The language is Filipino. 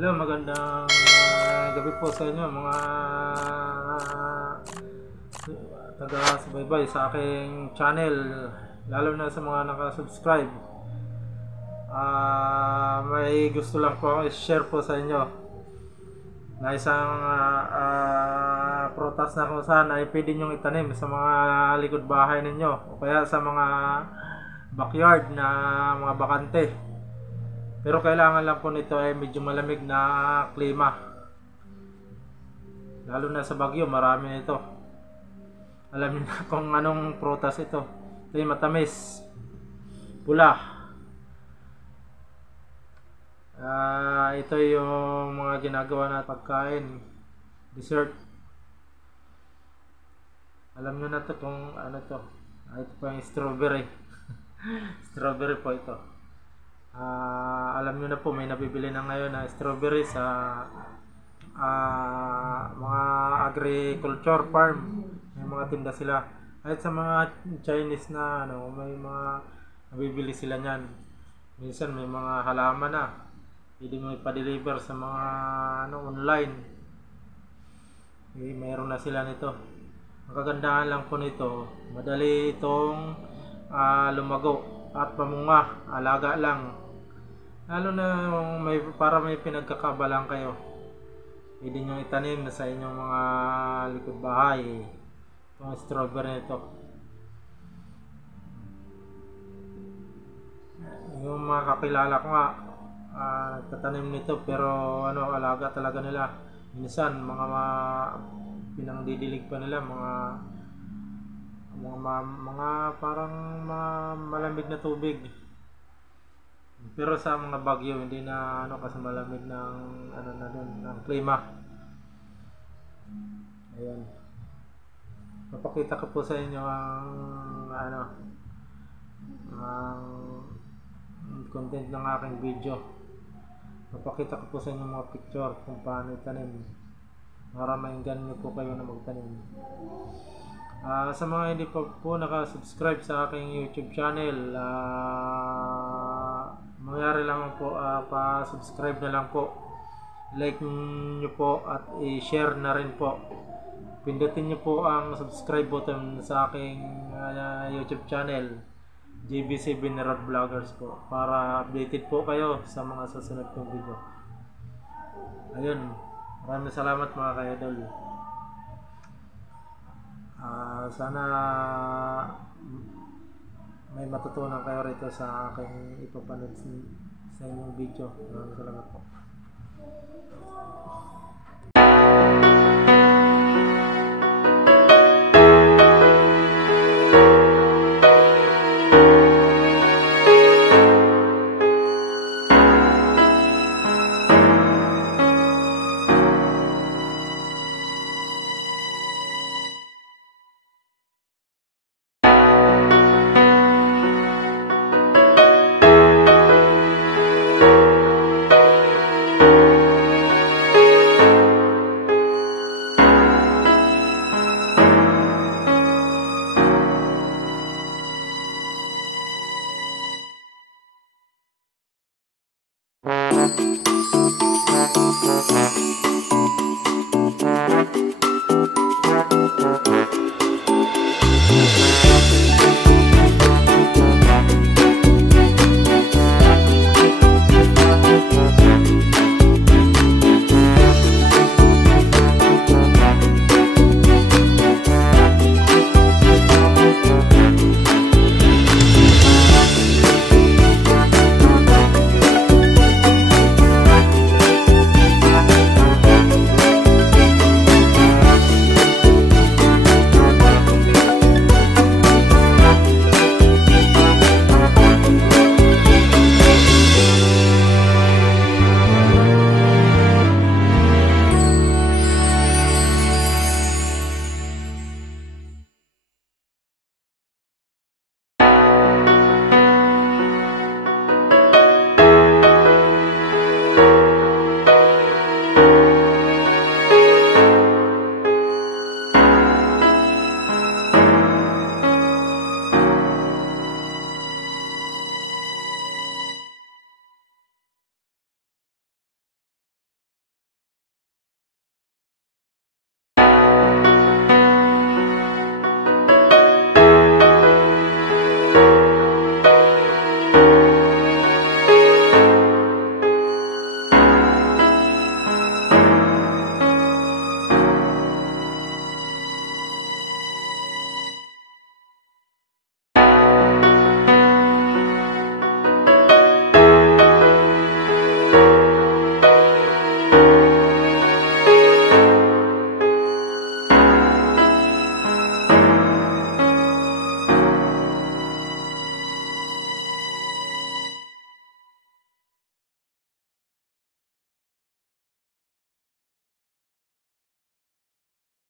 Hello, magandang gabi po sa inyo mga taga-subaybay sa aking channel, lalo na sa mga naka-subscribe. May gusto lang po akong i-share po sa inyo na isang prutas na kung saan ay pwede nyong itanim sa mga likod bahay ninyo o kaya sa mga backyard na mga bakante. Pero kailangan lang po nito ay medyo malamig na klima. Lalo na sa Baguio, marami nito. Alam niyo na kung anong prutas ito. Ito yung matamis, pula. Ito yung mga ginagawa na pagkain, dessert. Alam niyo na to kung ano to. Ito po yung strawberry. Strawberry po ito. Alam nyo na po, may nabibili na ngayon na strawberry sa mga agriculture farm. May mga tinda sila. Kahit sa mga Chinese na may mga nabibili sila niyan. Minsan may mga halaman na pwede mo ipa-deliver sa mga online. Mayroon na sila nito. Ang kagandahan lang po nito, madali itong lumago at pamunga, alaga lang. Lalo na para may pinagkakabalan kayo, pwede nyo itanim sa inyong mga likod bahay itong strawberry nito. Yung mga kakilala ko nga nagtatanim nito, pero alaga talaga nila. Minsan mga pinangdidilig pa nila, mga parang malamig na tubig. Pero sa mga Baguio hindi na kasi malamig ng ng klima. Ayan. Papakita ko po sa inyo ang content ng aking video. Papakita ko po sa inyo mga picture kung paano itanim para mainggan niyo po kayo na magtanim. Sa mga hindi pa po naka-subscribe sa aking YouTube channel, mangyari lang po, pa-subscribe na lang po, like nyo po at i-share na rin po. Pindutin nyo po ang subscribe button sa aking YouTube channel, JBC Binarod Vloggers po, para updated po kayo sa mga susunod kong video. Ayun, maraming salamat mga ka-idol. Sana may matutunan kayo rito sa aking ipapanood sa inyong video. Maraming salamat po.